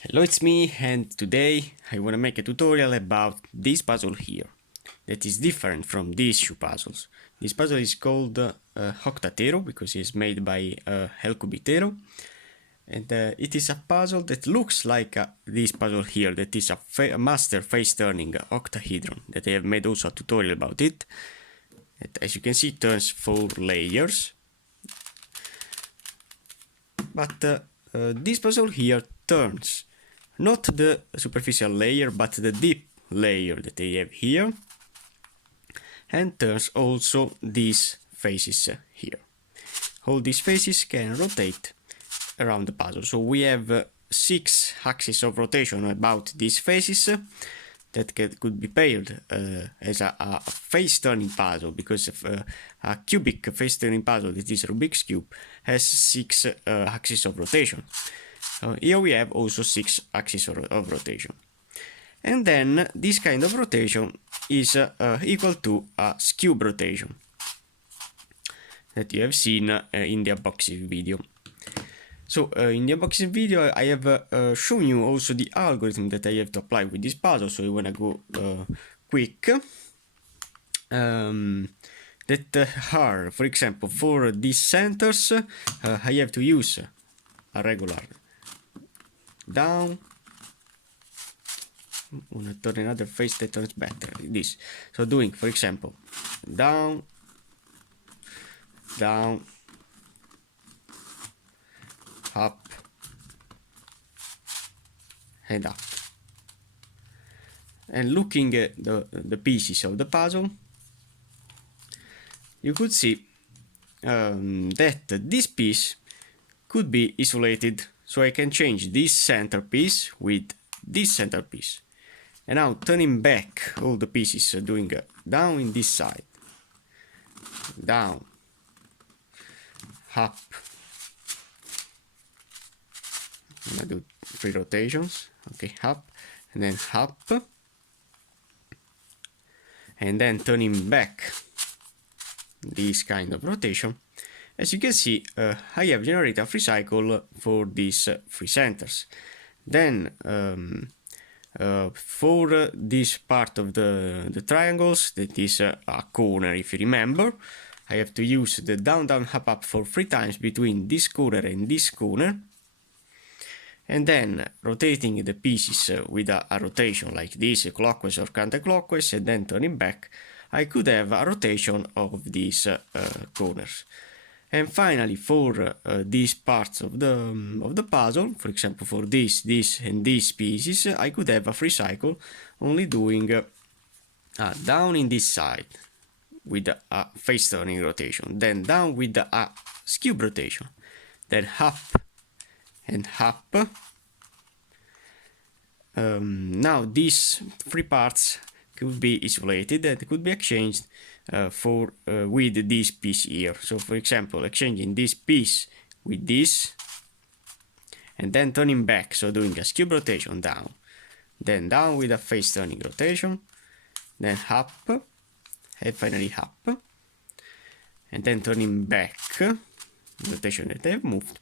Hello, it's me, and today I want to make a tutorial about this puzzle here that is different from these two puzzles. This puzzle is called Octatero because it's made by Octatero, and it is a puzzle that looks like this puzzle here, that is a master face-turning octahedron that I have made also a tutorial about it. That, as you can see, turns 4 layers, but this puzzle here turns not the superficial layer but the deep layer that I have here, and turns also these faces here. All these faces can rotate around the puzzle, so we have 6 axes of rotation about these faces that could be paired as a face-turning puzzle, because a cubic face-turning puzzle that is Rubik's Cube has 6 axes of rotation. Here we have also 6 axes of rotation. And then this kind of rotation is equal to a Skewb rotation that you have seen in the unboxing video. So in the unboxing video I have shown you also the algorithm that I have to apply with this puzzle, so you wanna go quick. That are, for example, for these centers I have to use a regular down. I wanna turn another face that turns better, like this. So doing, for example, down, down, up, and up. And looking at the pieces of the puzzle, you could see that this piece could be isolated. So I can change this centerpiece with this centerpiece. And now turning back all the pieces, doing down in this side, down, up. I'm gonna do 3 rotations. Okay, up, and then up. And then turning back this kind of rotation. As you can see, I have generated a free cycle for these 3 centers. Then for this part of the triangles, that is a corner, if you remember, I have to use the down, down, up, up for 3 times between this corner and this corner. And then rotating the pieces with a rotation like this, clockwise or counterclockwise, and then turning back, I could have a rotation of these corners. And finally, for these parts of the puzzle, for example, for this, and these pieces, I could have a free cycle only doing down in this side with a face-turning rotation, then down with a Skewb rotation, then up and up. Now these 3 parts could be isolated and could be exchanged with this piece here. So for example, exchanging this piece with this, and then turning back, so doing a Skewb rotation down, then down with a face turning rotation, then up, and finally up, and then turning back, rotation that I have moved.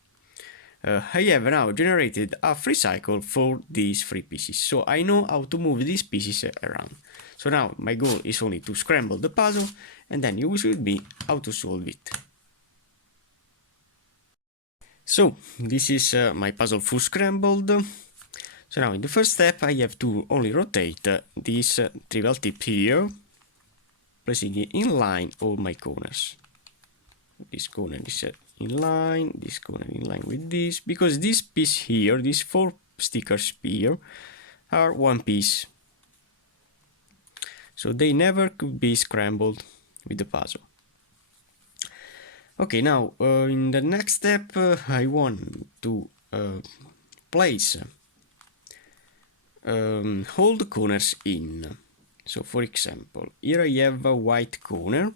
I have now generated a free cycle for these 3 pieces, so I know how to move these pieces around. So now my goal is only to scramble the puzzle, and then you should be how to solve it. So this is my puzzle full scrambled. So now in the first step I have to only rotate this trivial tip here, placing it in line all my corners. This corner is in line, this corner in line with this, because this piece here, these 4 stickers here, are one piece. So they never could be scrambled with the puzzle. Okay, now in the next step I want to place all the corners in. So for example, here I have a white corner,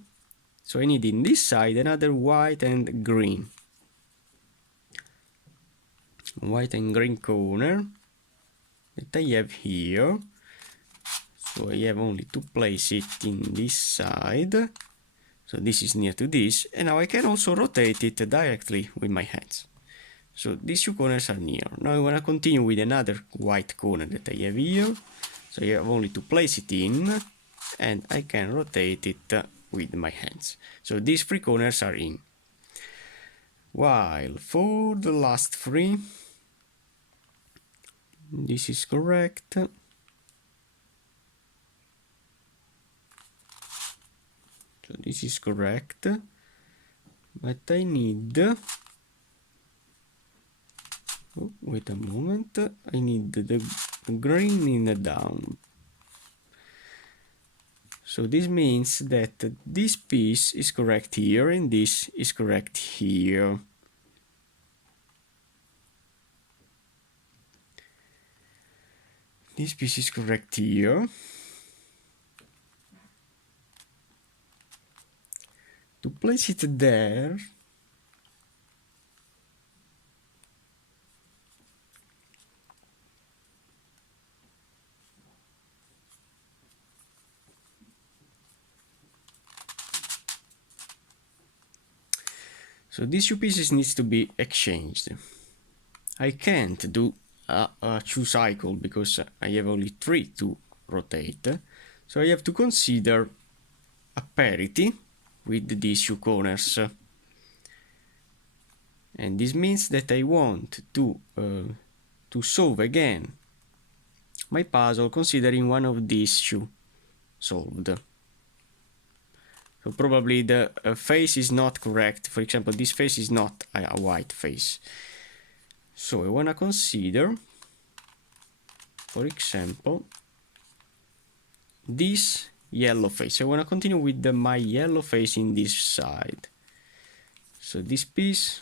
so I need in this side another white and green. White and green corner that I have here. So I have only to place it in this side. So this is near to this, and now I can also rotate it directly with my hands. So these two corners are near. Now I want to continue with another white corner that I have here. So I have only to place it in, and I can rotate it with my hands. So these three corners are in. While for the last three, this is correct. So this is correct, but I need, oh, wait a moment, I need the green in the down. So this means that this piece is correct here and this is correct here. This piece is correct here. To place it there, so these two pieces needs to be exchanged. I can't do a two cycle because I have only three to rotate, so I have to consider a parity with these two corners, and this means that I want to solve again my puzzle considering one of these two solved. So probably the face is not correct. For example, this face is not a white face. So I want to consider, for example, this yellow face. I want to continue with my yellow face in this side. So this piece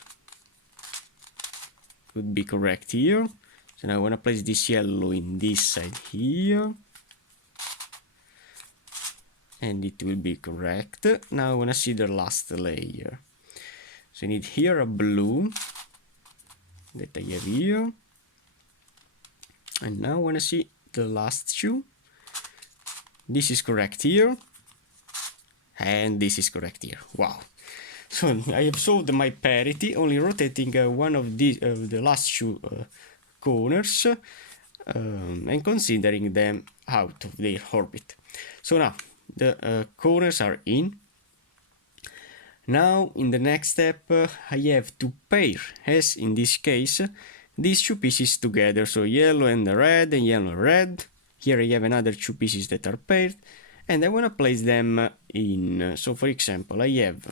would be correct here. So now I want to place this yellow in this side here. And it will be correct. Now I want to see the last layer. So I need here a blue that I have here. And now I want to see the last two. This is correct here. And this is correct here. Wow. So I have solved my parity, only rotating one of the last two corners and considering them out of their orbit. So now the corners are in. Now in the next step I have to pair, as in this case, these two pieces together. So yellow and red and yellow and red. Here I have another two pieces that are paired and I want to place them in. So for example, I have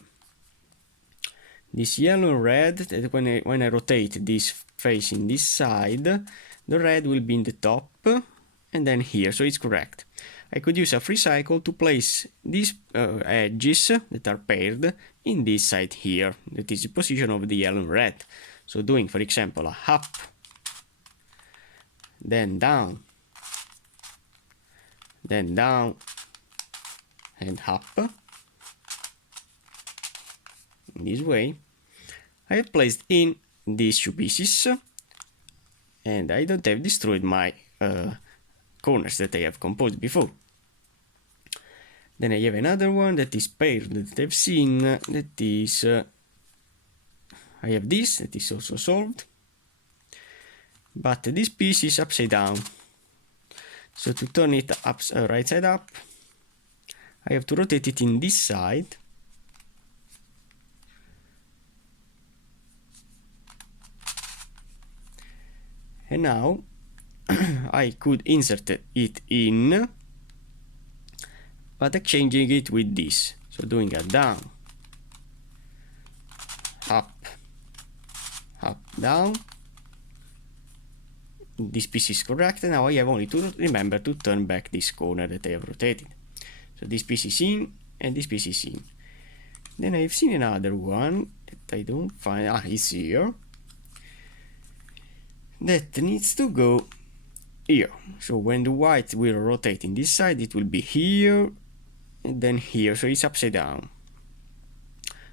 this yellow and red that when I rotate this face in this side, the red will be in the top and then here, so it's correct. I could use a free cycle to place these edges that are paired in this side here, that is the position of the yellow and red. So doing, for example, a up, then down, and up. In this way, I have placed in these two pieces, and I don't have destroyed my corners that I have composed before. Then I have another one that is paired that I've seen, that is, I have this, that is also solved, but this piece is upside down. So to turn it up, right side up, I have to rotate it in this side. And now I could insert it in, but exchanging it with this. So doing a down, up, down. This piece is correct, and now I have only to remember to turn back this corner that I have rotated. So this piece is in, and this piece is in. Then I've seen another one that I don't find, it's here. That needs to go here. So when the white will rotate in this side, it will be here, and then here, so it's upside down.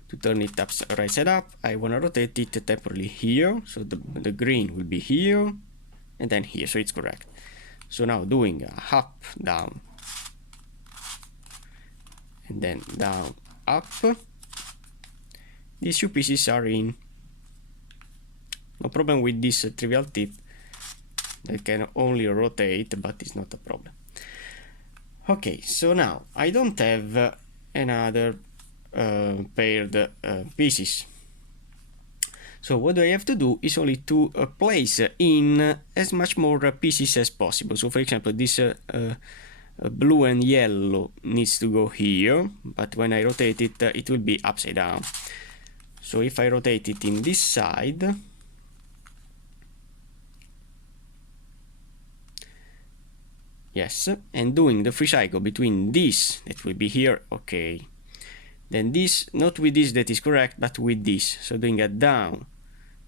To turn it up, right side up, I want to rotate it temporarily here, so the green will be here, and then here, so it's correct. So now doing a up, down, and then down, up. These two pieces are in no problem with this trivial tip. That can only rotate, but it's not a problem. Okay, so now I don't have another paired pieces. So what I have to do is only to place in as much more pieces as possible. So for example, this blue and yellow needs to go here, but when I rotate it, it will be upside down. So if I rotate it in this side, yes, and doing the free cycle between this, that will be here, okay. Then this, not with this that is correct, but with this. So doing a down,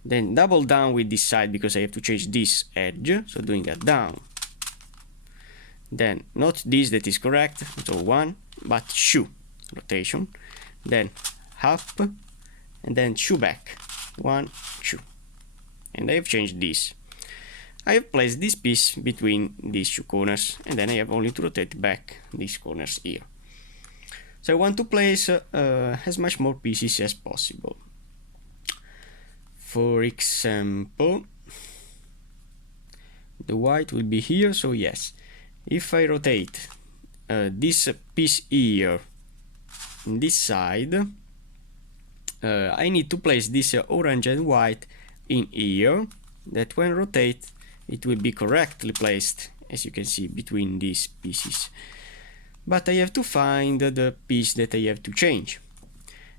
then double down with this side because I have to change this edge. So doing a down. Then not this that is correct, so one, but shoe, rotation. Then up, and then shoe back, one, shoe. And I have changed this. I have placed this piece between these two corners, and then I have only to rotate back these corners here. So I want to place as much more pieces as possible. For example, the white will be here, so yes, if I rotate this piece here in this side, I need to place this orange and white in here, that when rotate it will be correctly placed, as you can see, between these pieces. But I have to find the piece that I have to change,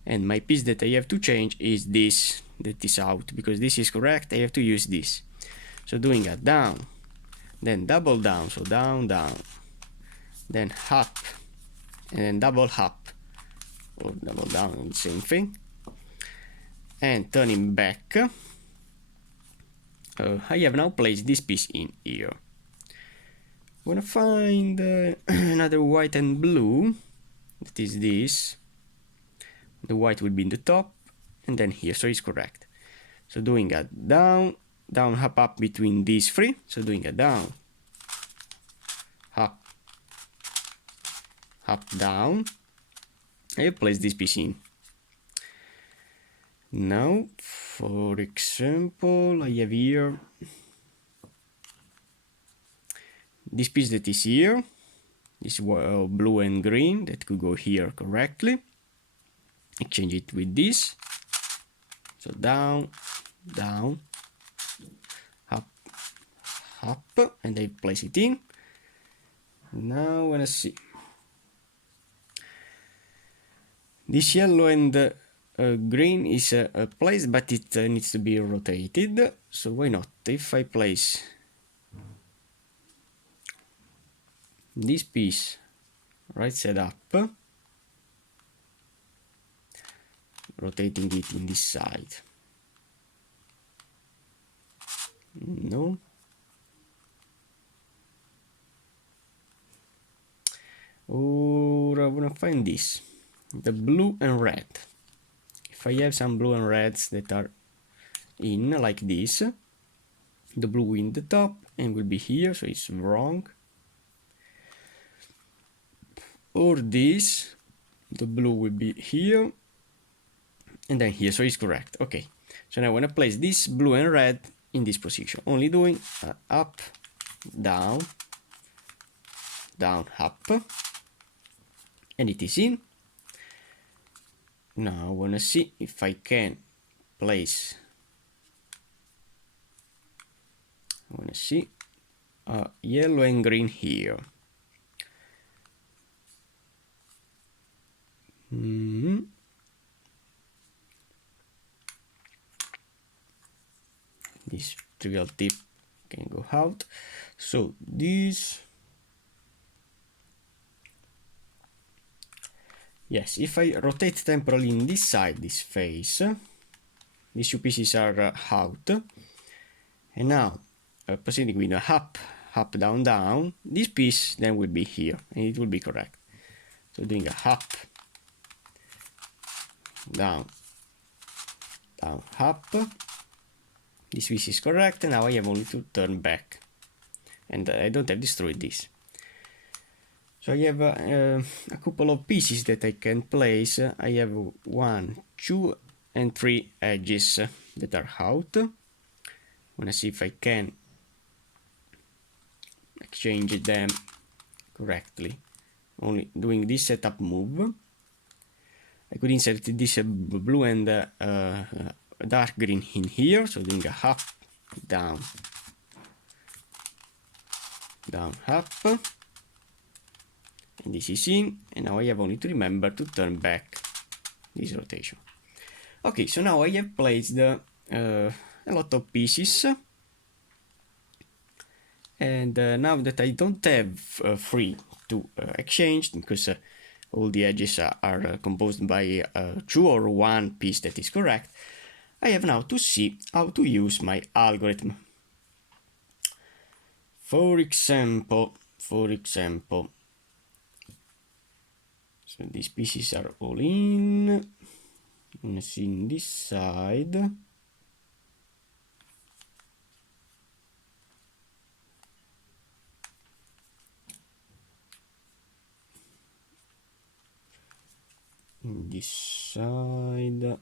and my piece that I have to change is this that is out, because this is correct. I have to use this. So doing a down, then double down, so down, down, then up, and then double up, or double down, same thing, and turning back. I have now placed this piece in here. I'm gonna find another white and blue, that is this. The white will be in the top, and then here, so it's correct. So doing a down, down, up, up between these three. So doing a down, up, up, down. I have placed this piece in. Now, for example, I have here this piece that is here, this blue and green that could go here correctly. Exchange it with this. So down, down, up, up, and I place it in. Now let's see. This yellow and green is placed, but it needs to be rotated. So why not? If I place this piece right side up, rotating it in this side. No. Or I wanna find this, the blue and red. If I have some blue and reds that are in like this, the blue in the top and will be here, so it's wrong. Or this, the blue will be here, and then here, so it's correct. Okay, so now I want to place this blue and red in this position, only doing up, down, down, up, and it is in. Now I want to see if I can place, I want to see yellow and green here. This trivial tip can go out. So this, yes, if I rotate temporarily in this side, this face, these two pieces are out, and now proceeding with a up, up, down, down, this piece then will be here, and it will be correct. So doing a up, down, down, up, this piece is correct, and now I have only to turn back, and I don't have destroyed this. So I have a couple of pieces that I can place. I have 1, 2, and 3 edges that are out. Wanna see if I can exchange them correctly. Only doing this setup move. I could insert this blue and dark green in here, so doing a up, down, down, up, and this is in, and now I have only to remember to turn back this rotation. Okay, so now I have placed a lot of pieces, and now that I don't have free to exchange, because all the edges are composed by 2 or 1 piece that is correct, I have now to see how to use my algorithm. For example, so these pieces are all in. Let's see in this side. In this side.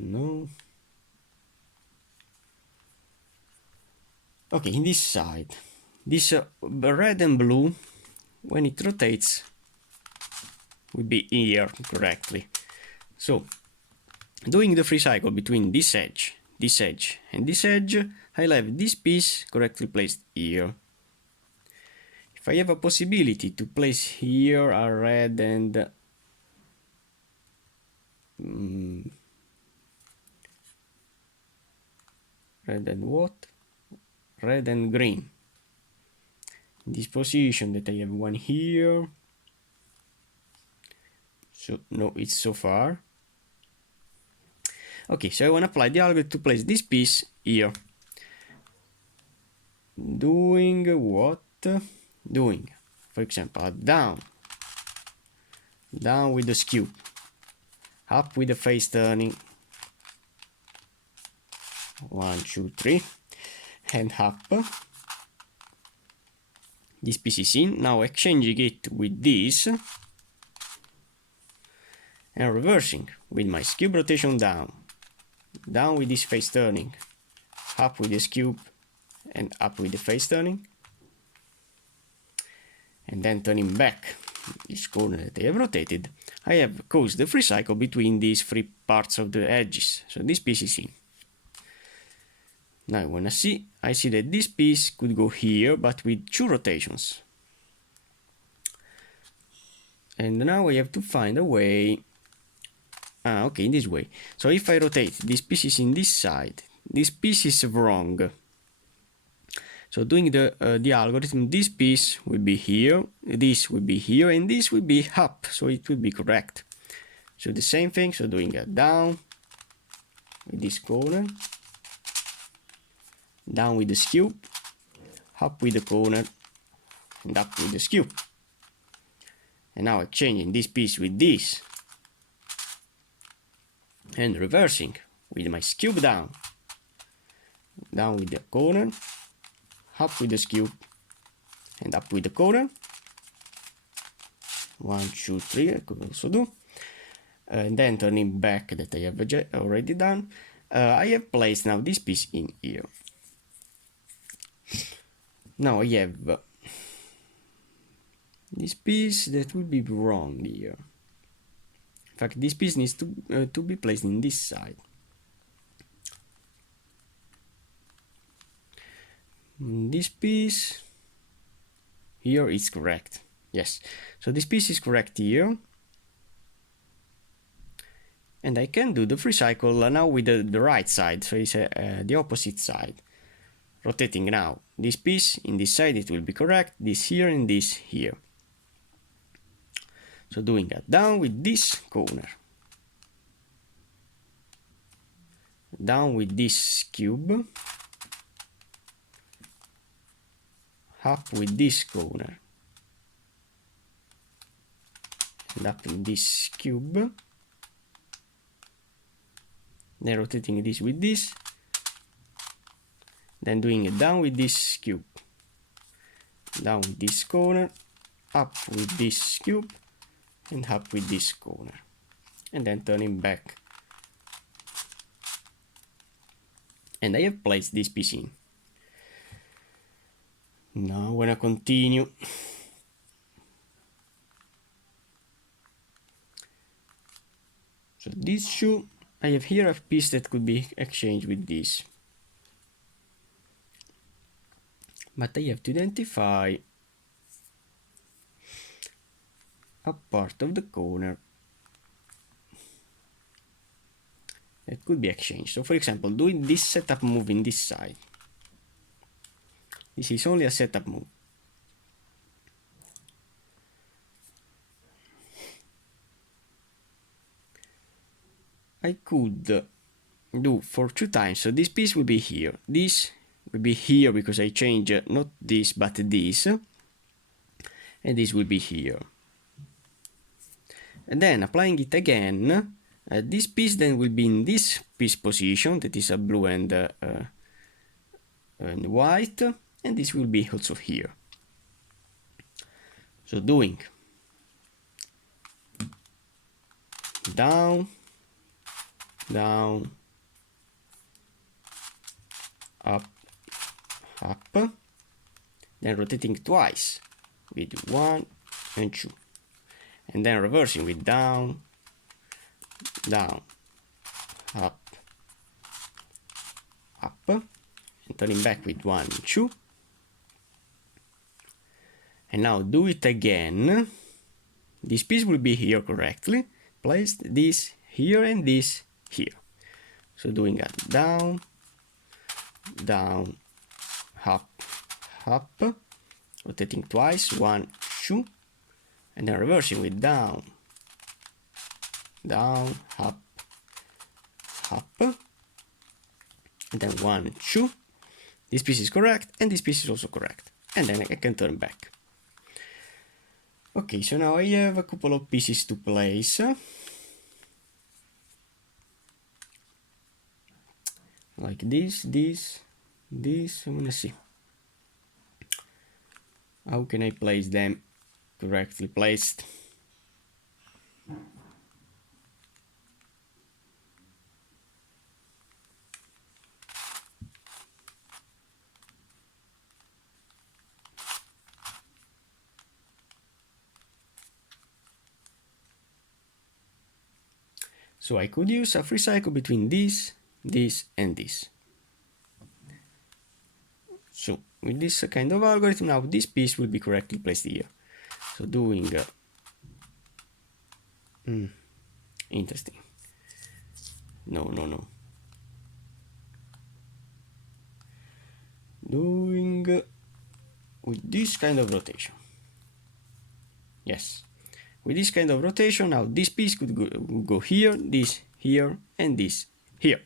No. Okay, in this side. This red and blue, when it rotates, will be here correctly. So, doing the free cycle between this edge, and this edge, I'll have this piece correctly placed here. If I have a possibility to place here a red and what? Red and green. In this position that I have one here. So no, it's so far. Okay, so I want to apply the algorithm to place this piece here. Doing what? Doing, for example, a down with the Skewb, up with the face turning, 1, 2, 3, and up. This piece is in, now exchanging it with this, and reversing with my Skewb rotation down with this face turning, up with the Skewb, and up with the face turning, and then turning back this corner that I have rotated. I have caused the free cycle between these 3 parts of the edges, so this piece is in. Now I see that this piece could go here, but with 2 rotations. And now I have to find a way. Okay, in this way. So if I rotate this piece is in this side, this piece is wrong. So doing the algorithm, this piece will be here, this will be here, and this will be up, so it will be correct. So the same thing, so doing a down with this corner, down with the Skewb, up with the corner, and up with the Skewb. And now exchanging this piece with this, and reversing with my Skewb down with the corner, up with the Skewb, and up with the corner. 1, 2, 3, I could also do. And then turning back that I have already done. I have placed now this piece in here. Now I have this piece that will be wrong here. In fact, this piece needs to be placed in this side. This piece here is correct. Yes, so this piece is correct here. And I can do the free cycle now with the right side, so it's the opposite side. Rotating now this piece in this side, it will be correct, this here and this here. So doing a down with this corner, down with this Skewb, up with this corner, and up in this Skewb, then rotating this with this, then doing it down with this Skewb, down with this corner, up with this Skewb, and up with this corner. and then turning back. And I have placed this piece in. Now when I continue, so this shoe, I have here a piece that could be exchanged with this. But I have to identify a part of the corner that could be exchanged. So for example, doing this setup move in this side. This is only a setup move. I could do for 2 times. So this piece will be here. This will be here because I change not this but this. And this will be here. And then applying it again, this piece then will be in this piece position, that is a blue and white, and this will be also here. So doing down, down, up, up, then rotating twice with 1 and 2, and then reversing with down, down, up, up, and turning back with 1 and 2. And now do it again. This piece will be here correctly. Place this here and this here. So doing a down, down, up, up, rotating twice, 1, 2, and then reversing with down, down, up, up, and then 1, 2. This piece is correct, and this piece is also correct. And then I can turn back. Okay, so now I have a couple of pieces to place. Like this. I'm gonna see. How can I place them correctly placed? So I could use a free cycle between this, this, and this. So with this kind of algorithm, now this piece will be correctly placed here. So doing interesting. No. Doing with this kind of rotation. Yes. With this kind of rotation, now this piece could go here, this here, and this here.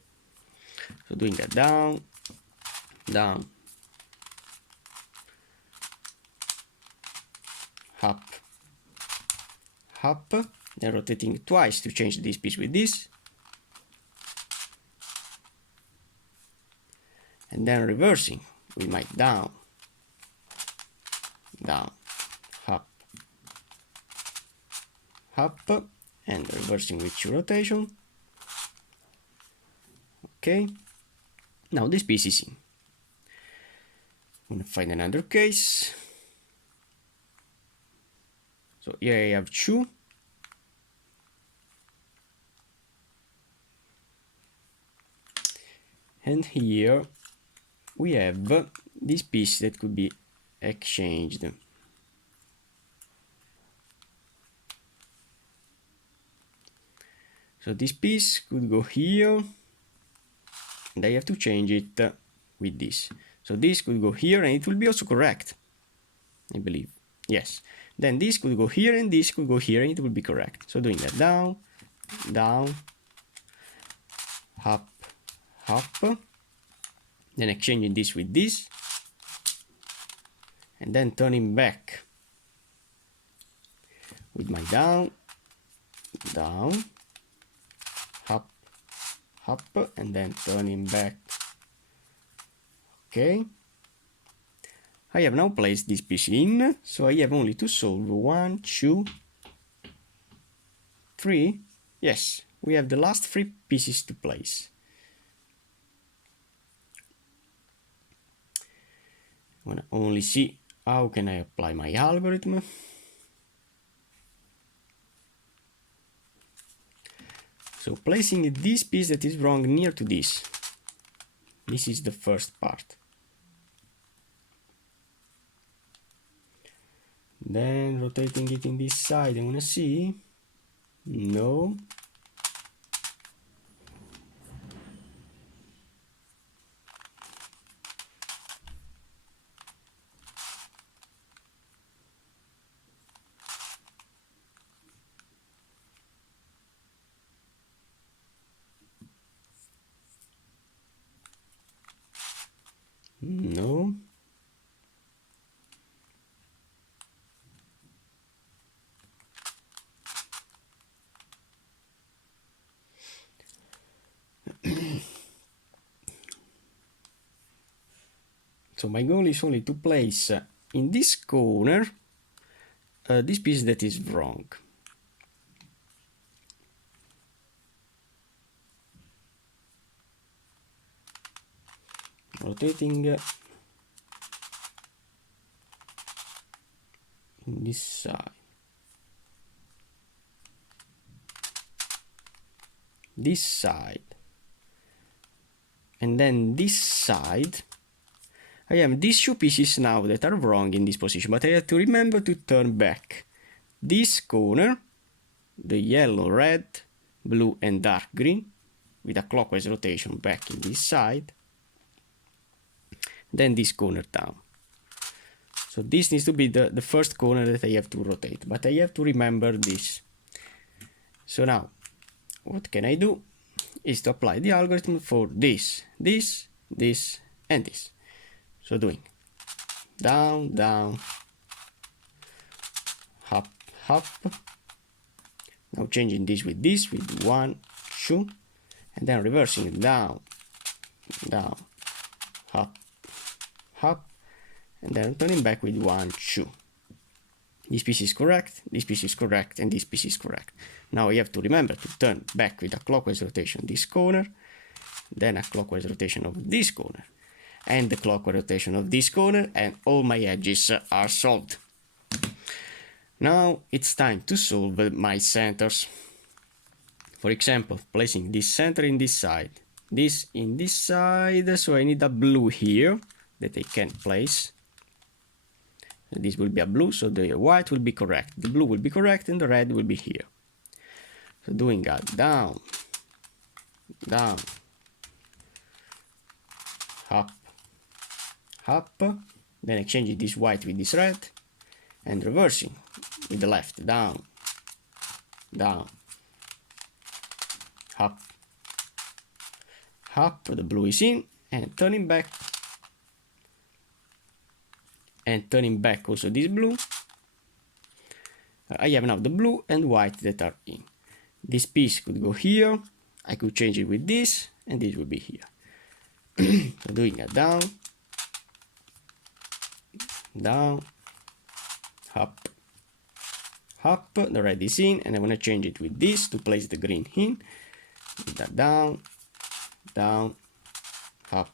So doing a down, down, up, up, then rotating twice to change this piece with this, and then reversing with my down, down, up, up, and reversing with 2 rotation. Okay, now this piece is in. I'm gonna find another case. So here I have 2. And here we have this piece that could be exchanged. So this piece could go here, and I have to change it with this. So this could go here, and it will be also correct, I believe. Yes. Then this could go here, and this could go here, and it will be correct. So doing that down, down, up, up, then exchanging this with this, and then turning back with my down, down, up, up, and then turning back. Okay. I have now placed this piece in, so I have only to solve 1, 2, 3, Yes, we have the last 3 pieces to place. I wanna only see how can I apply my algorithm. So placing this piece that is wrong near to this. This is the first part. Then rotating it in this side, I wanna see. No. No. So my goal is only to place in this corner this piece that is wrong. Rotating in this side. This side. And then this side. I have these 2 pieces now that are wrong in this position, but I have to remember to turn back this corner, the yellow, red, blue and dark green, with a clockwise rotation back in this side, then this corner down. So this needs to be the first corner that I have to rotate, but I have to remember this. So now, what can I do is to apply the algorithm for this, this, this and this. So doing down, down, up, up. Now changing this with 1, 2, and then reversing it down, down, up, up, and then turning back with 1, 2. This piece is correct, this piece is correct, and this piece is correct. Now I have to remember to turn back with a clockwise rotation this corner, then a clockwise rotation of this corner, and the clockwise rotation of this corner, and all my edges are solved. Now it's time to solve my centers. For example, placing this center in this side, this in this side, so I need a blue here that I can place. This will be a blue, so the white will be correct, the blue will be correct, and the red will be here. So doing a down, down, up, up, then exchanging this white with this red, and reversing with the left, down, down, up, up, the blue is in, and turning back, and turning back also this blue. I have now the blue and white that are in. This piece could go here, I could change it with this, and this will be here. So doing a down, down, up, up, the red is in, and I want to change it with this to place the green in. With that down, down, up,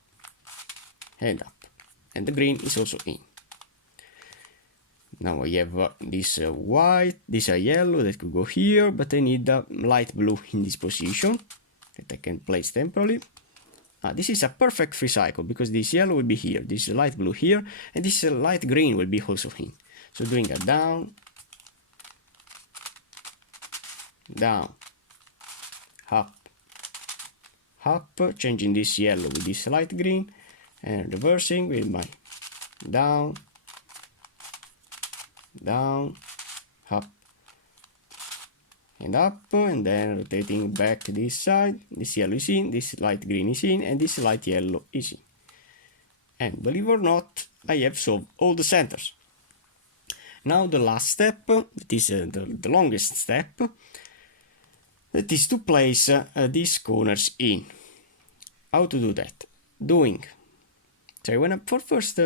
and up, and the green is also in. Now I have this white, this yellow that could go here, but I need a light blue in this position that I can place temporarily. This is a perfect free cycle because this yellow will be here, this light blue here, and this light green will be also in. So doing a down, down, up, up, changing this yellow with this light green, and reversing with my down, down, up, and up, and then rotating back to this side. This yellow is in, this light green is in, and this light yellow is in. And believe it or not, I have solved all the centers. Now the last step, that is the longest step, that is to place these corners in. How to do that? So I want to first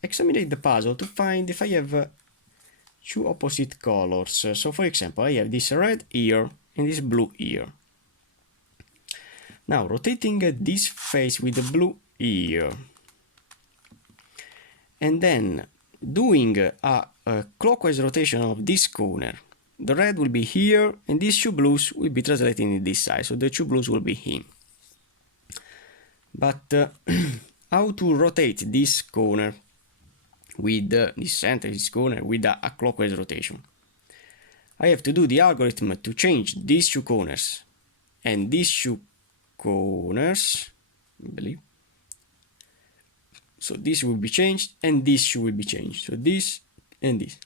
examine the puzzle to find if I have 2 opposite colors. So for example, I have this red here and this blue here. Now rotating this face with the blue here, and then doing a clockwise rotation of this corner. The red will be here, and these two blues will be translated in this side, so the two blues will be him. But how to rotate this corner with this center, this corner with a clockwise rotation? I have to do the algorithm to change these two corners and these two corners, I believe. So this will be changed and this two will be changed. So this and this.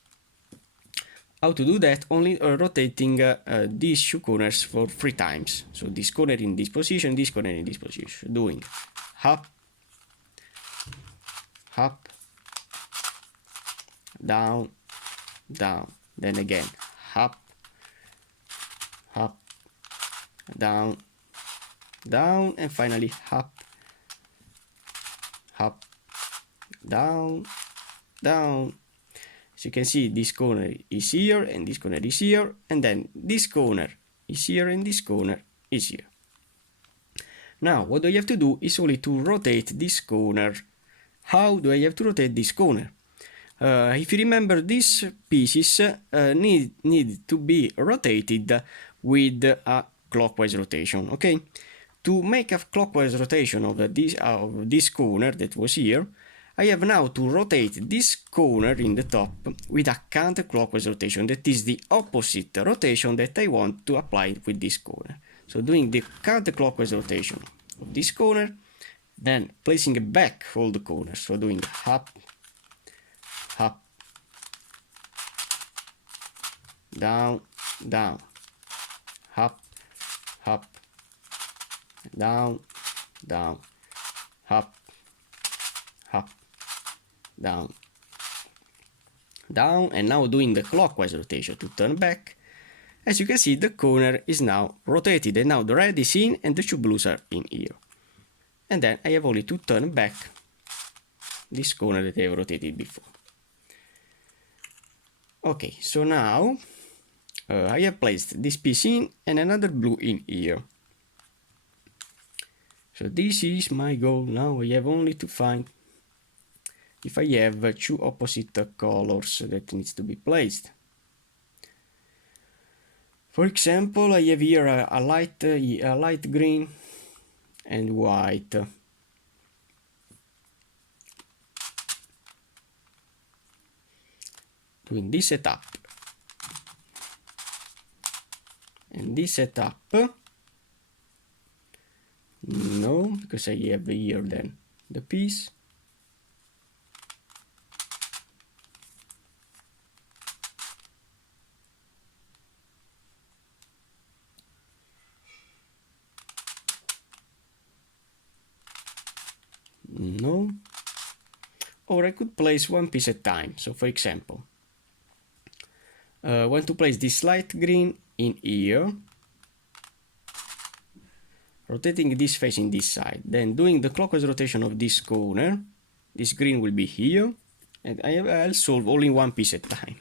How to do that? Only rotating these two corners for 3 times. So this corner in this position, this corner in this position. Doing up, up, down, down. Then again up, up, down, down, and finally up, up, down, down. As you can see, this corner is here and this corner is here, and then this corner is here and this corner is here. Now what I have to do is only to rotate this corner. How do I have to rotate this corner? If you remember, these pieces need to be rotated with a clockwise rotation. Okay, to make a clockwise rotation of this corner that was here, I have now to rotate this corner in the top with a counterclockwise rotation. That is the opposite rotation that I want to apply with this corner. So doing the counterclockwise rotation of this corner, then placing back all the corners. So doing up, up, down, down, up, up, down, down, up, up, down, down, and now doing the clockwise rotation to turn back. As you can see, the corner is now rotated, and now the red is in and the two blues are in here. And then I have only to turn back this corner that I have rotated before. Okay, so now I have placed this piece in and another blue in here. So this is my goal. Now I have only to find if I have 2 opposite colors that needs to be placed. For example, I have here a light green and white. Doing this setup and this setup. No, because I have here then the piece. No. Or I could place one piece at a time. So for example, I want to place this light green in here, rotating this face in this side, then doing the clockwise rotation of this corner. This green will be here, and I'll solve only one piece at a time.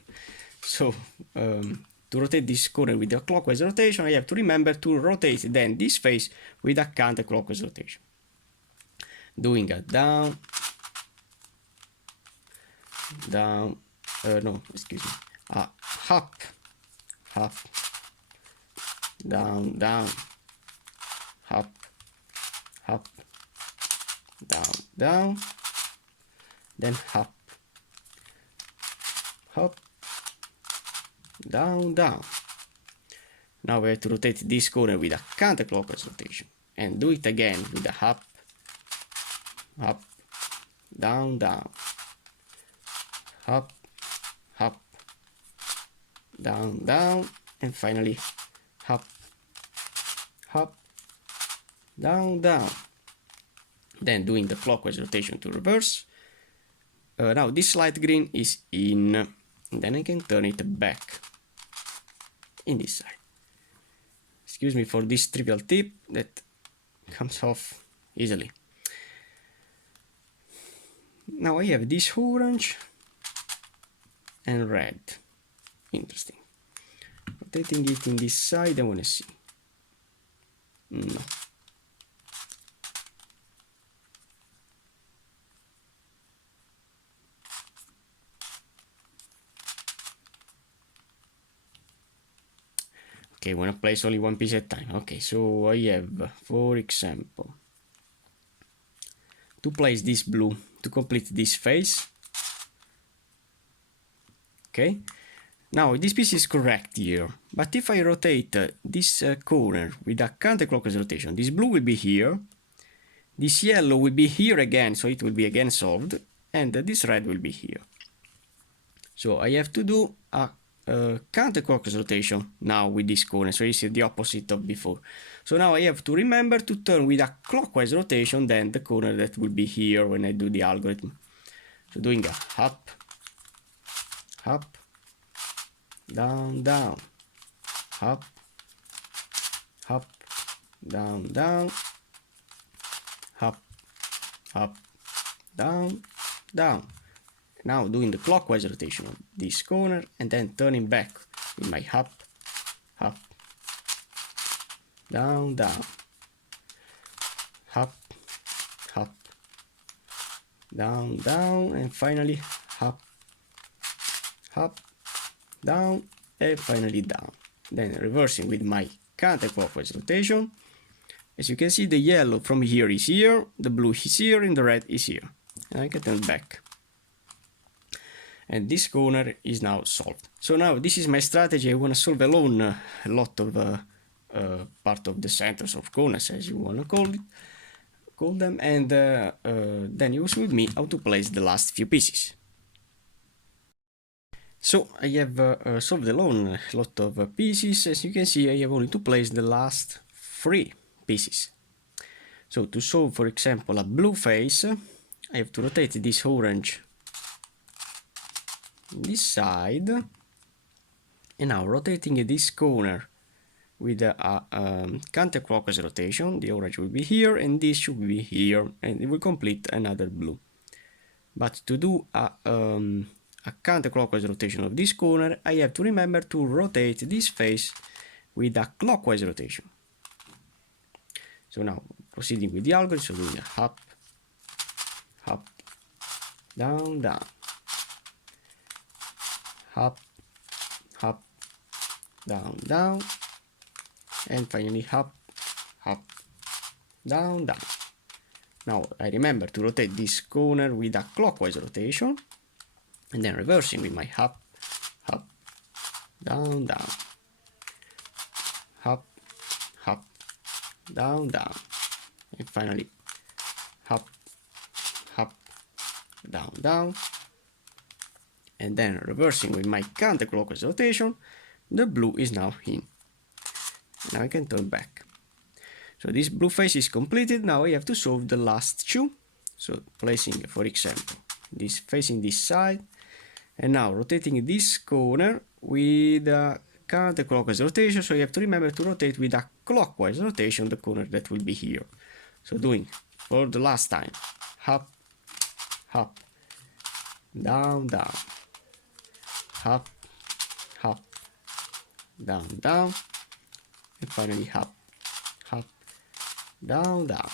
So to rotate this corner with a clockwise rotation, I have to remember to rotate then this face with a counterclockwise rotation. Doing a down, down, no, excuse me, up, up, down, down, up, up, down, down, then up, up, down, down. Now we have to rotate this corner with a counterclockwise rotation and do it again with a up, up, down, down, up, up, down, down, and finally up, up, down, down. Then doing the clockwise rotation to reverse. Now this light green is in, and then I can turn it back in this side. Excuse me for this trivial tip that comes off easily. Now I have this orange and red. Interesting. rotating it in this side, I want to see. No. Okay, I want to place only one piece at a time. Okay, so I have, for example, to place this blue to complete this phase. Okay, now this piece is correct here, but if I rotate this corner with a counterclockwise rotation, this blue will be here, this yellow will be here again, so it will be again solved, and this red will be here. So I have to do a counterclockwise rotation now with this corner, so it's the opposite of before. So now I have to remember to turn with a clockwise rotation then the corner that will be here when I do the algorithm. So doing a up, up, down, down, up, up, down, down, up, up, down, down. Now doing the clockwise rotation of this corner and then turning back with my up, up, down, down, up, up, down, down, and finally up, up, down, and finally down. Then reversing with my counterclockwise rotation. As you can see, the yellow from here is here, the blue is here, and the red is here. And I can turn back. And this corner is now solved. So now this is my strategy. I want to solve alone a lot of part of the centers of corners, as you want to call them, and then you will with me how to place the last few pieces. So I have solved alone a lot of pieces. As you can see, I have only to place the last 3 pieces. So to solve, for example, a blue face, I have to rotate this orange this side, and now rotating this corner with a counterclockwise rotation, the orange will be here and this should be here, and it will complete another blue. But to do a counterclockwise rotation of this corner, I have to remember to rotate this face with a clockwise rotation. So now proceeding with the algorithm, so doing a up, up, down, down, up, up, down, down, and finally up, up, down, down. Now I remember to rotate this corner with a clockwise rotation, and then reversing with my up, up, down, down, up, up, down, down, and finally up, up, down, down. And then reversing with my counterclockwise rotation, the blue is now in. Now I can turn back. So this blue face is completed. Now I have to solve the last 2. So placing, for example, this facing this side, and now rotating this corner with a counterclockwise rotation. So you have to remember to rotate with a clockwise rotation the corner that will be here. So doing for the last time, up, up, down, down, up, up, down, down, and finally up, up, down, down.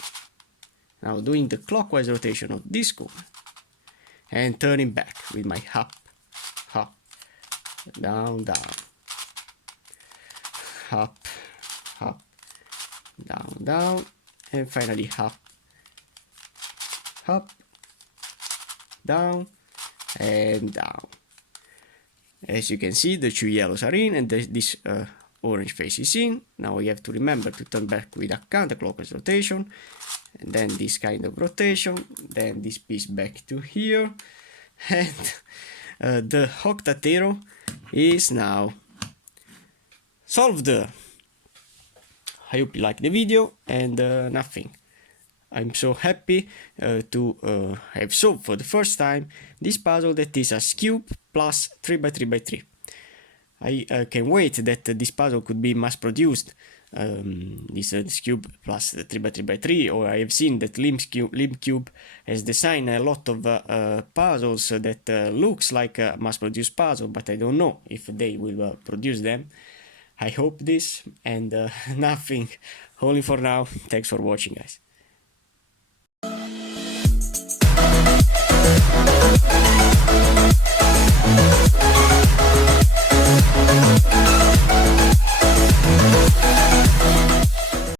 Now doing the clockwise rotation of this corner and turning back with my up, up, down, down, up, up, down, down, and finally up, up, down, and down. As you can see, the 2 yellows are in and this orange face is in. Now we have to remember to turn back with a counterclockwise rotation, and then this kind of rotation, then this piece back to here, and the Octatero is now solved. I hope you like the video, and nothing. I'm so happy to have solved for the first time this puzzle that is a Skewb plus 3x3x3. I can wait that this puzzle could be mass produced, this Skewb plus 3x3x3, or I have seen that Skewb has designed a lot of puzzles that looks like a mass produced puzzle, but I don't know if they will produce them. I hope this, and nothing only for now. Thanks for watching, guys.